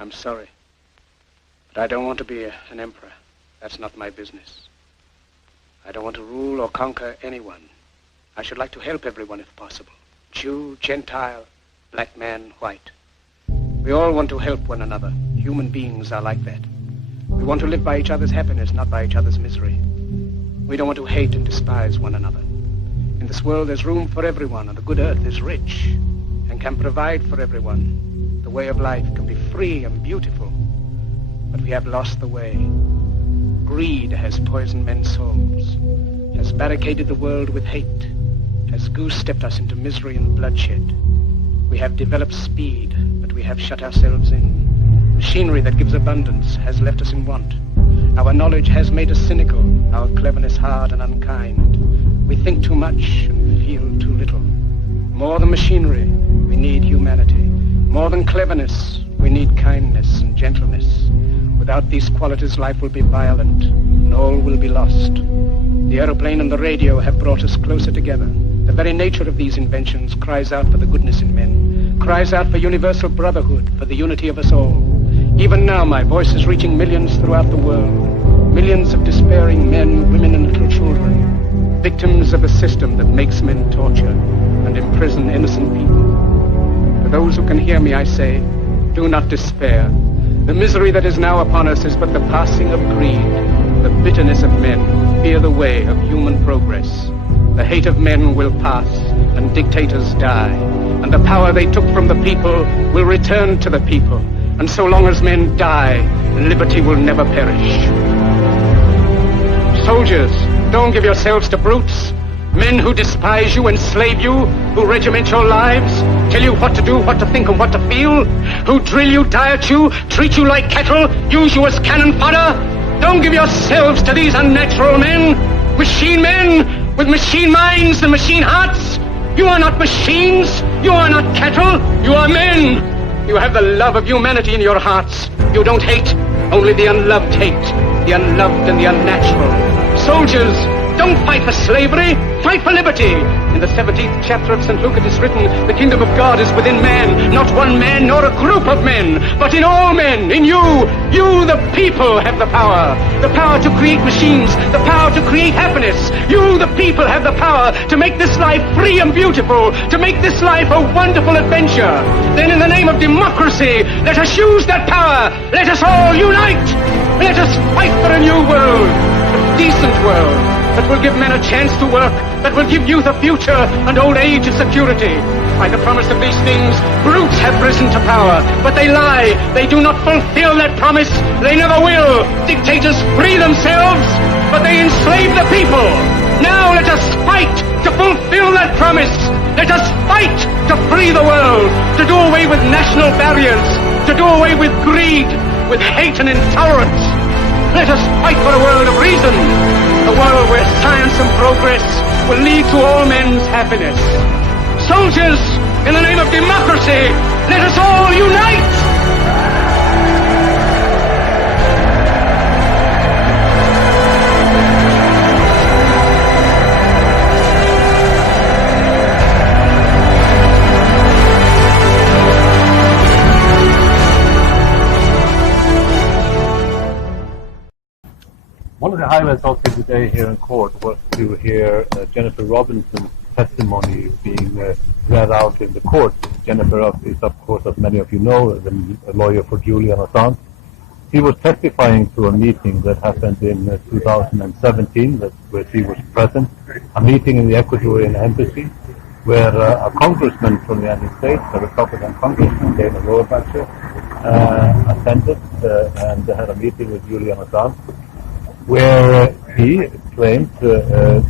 I'm sorry. But I don't want to be an emperor. That's not my business. I don't want to rule or conquer anyone. I should like to help everyone if possible. Jew, Gentile, black man, white. We all want to help one another. Human beings are like that. We want to live by each other's happiness, not by each other's misery. We don't want to hate and despise one another. In this world there's room for everyone, and the good earth is rich and can provide for everyone. The way of life can be free and beautiful, but we have lost the way. Greed has poisoned men's souls, has barricaded the world with hate, has goose-stepped us into misery and bloodshed. We have developed speed, but we have shut ourselves in. Machinery that gives abundance has left us in want. Our knowledge has made us cynical, our cleverness hard and unkind. We think too much and feel too little. More than machinery, we need humanity. More than cleverness, we need kindness and gentleness. Without these qualities, life will be violent, and all will be lost. The aeroplane and the radio have brought us closer together. The very nature of these inventions cries out for the goodness in men, cries out for universal brotherhood, for the unity of us all. Even now, my voice is reaching millions throughout the world. Millions of despairing men, women, and little children. Victims of a system that makes men torture and imprison innocent people. To those who can hear me, I say, do not despair. The misery that is now upon us is but the passing of greed. The bitterness of men who fear the way of human progress. The hate of men will pass, and dictators die. And the power they took from the people will return to the people. And so long as men die, liberty will never perish. Soldiers, don't give yourselves to brutes. Men who despise you, enslave you, who regiment your lives, tell you what to do, what to think, and what to feel, who drill you, diet you, treat you like cattle, use you as cannon fodder. Don't give yourselves to these unnatural men, machine men with machine minds and machine hearts. You are not machines, you are not cattle, you are men. You have the love of humanity in your hearts. You don't hate, only the unloved hate, the unloved and the unnatural. Soldiers, don't fight for slavery, fight for liberty. In the 17th chapter of St. Luke it is written, the kingdom of God is within man, not one man nor a group of men, but in all men, in you. You, the people, have the power to create machines, the power to create happiness. You, the people, have the power to make this life free and beautiful, to make this life a wonderful adventure. Then in the name of democracy, let us use that power. Let us all unite. Let us fight for a new world, a decent world, that will give men a chance to work, that will give youth a future and old age a security. By the promise of these things, brutes have risen to power, but they lie. They do not fulfill that promise. They never will. Dictators free themselves, but they enslave the people. Now let us fight to fulfill that promise. Let us fight to free the world, to do away with national barriers, to do away with greed, with hate and intolerance. Let us fight for a world of reason, a world where science and progress will lead to all men's happiness. Soldiers, in the name of democracy, let us all unite! One of the highlights also today here in court was to hear Jennifer Robinson's testimony being read out in the court. Jennifer is, of course, as many of you know, a lawyer for Julian Assange. She was testifying to a meeting that happened in 2017, where she was present, a meeting in the Ecuadorian embassy, where a congressman from the United States, a Republican congressman, Day9, attended and had a meeting with Julian Assange, where he claimed to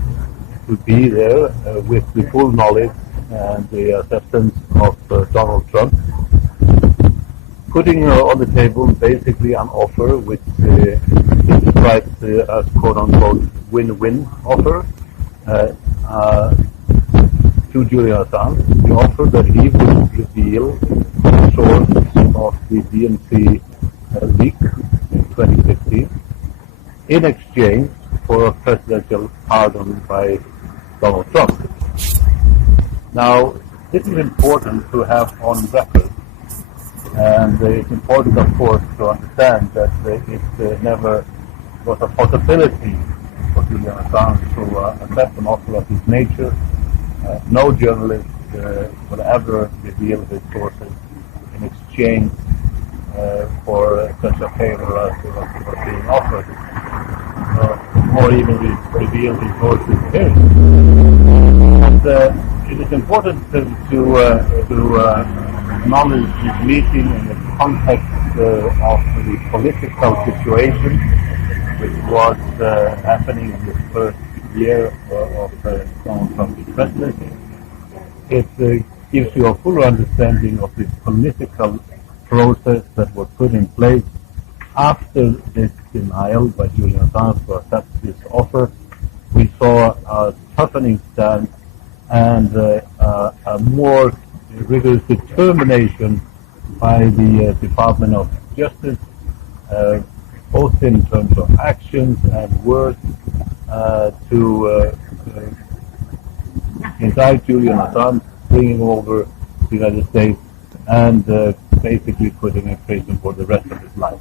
be there with the full knowledge and the acceptance of Donald Trump, putting on the table basically an offer which he described as quote-unquote win-win offer to Julian Assange. The offer that he would reveal the source of the DNC leak in 2016 in exchange for a presidential pardon by Donald Trump. Now, this is important to have on record, And it's important, of course, to understand that it never was a possibility for Julian Assange to accept an offer of this nature. No journalist would ever reveal his sources in exchange for such a favor as was being offered, or even reveal his sources here. And it is important to acknowledge this meeting in the context of the political situation which was happening in the first year of Donald Trump's presidency. It gives you a fuller understanding of the political process that was put in place after this denial by Julian Assange to accept this offer. We saw a toughening stance and a more rigorous determination by the Department of Justice, both in terms of actions and words, to indict Julian Assange, bringing him over to the United States, and basically putting him in prison for the rest of his life.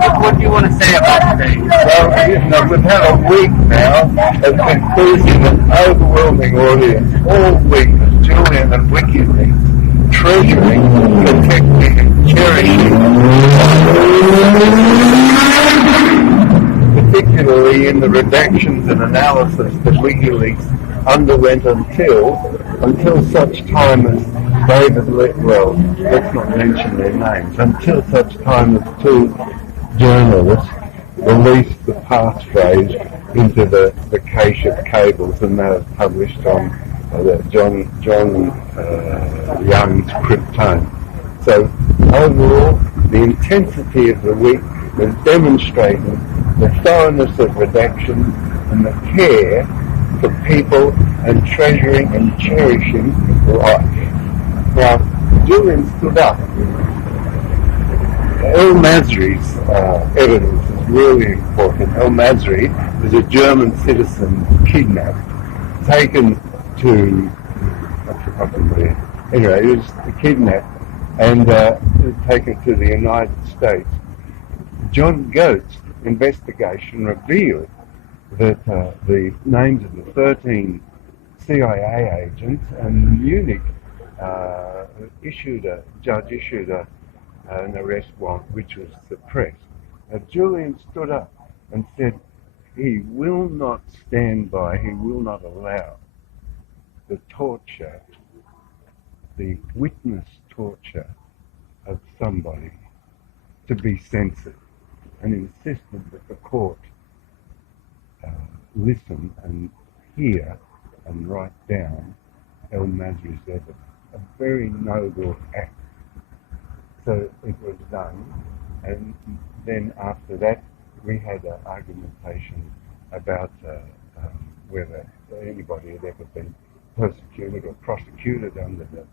What do you want to say about today? Well, we've had a week now of including an overwhelming audience all week as Julian and WikiLeaks treasuring, protecting and cherishing, particularly in the redactions and analysis that WikiLeaks underwent until such time as David, well, let's not mention their names, until such time as two journalists released the passphrase into the cache of cables, and they were published on John Young's Cryptome. So overall, the intensity of the week was demonstrating the thoroughness of redaction and the care for people and treasuring and cherishing life. Now, Julian stood up. El Masri's evidence is really important. El Masri was a German citizen kidnapped, taken to, I've forgotten where. Anyway, he was kidnapped and taken to the United States. John Goet's investigation revealed that the names of the 13 CIA agents and Munich judge issued an arrest warrant which was suppressed. Julian stood up and said he will not stand by, he will not allow the torture, the witness torture of somebody to be censored, and insisted that the court listen and hear and write down El Masri's evidence. A very noble act. So it was done, and then after that we had an argumentation about whether anybody had ever been persecuted or prosecuted under the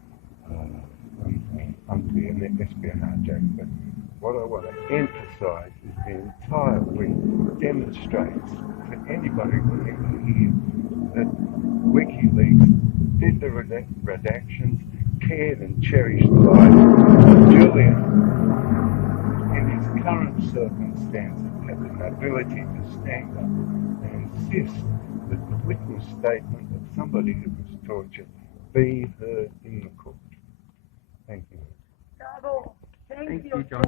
Espionage Act. But what I want to emphasise is the entire week demonstrates for anybody who ever hear that WikiLeaks did the redactions, cared and cherished the life of Julian. In his current circumstances, had the ability to stand up and insist that the witness statement of somebody who was tortured be heard in the court. Thank you. Thank you, John.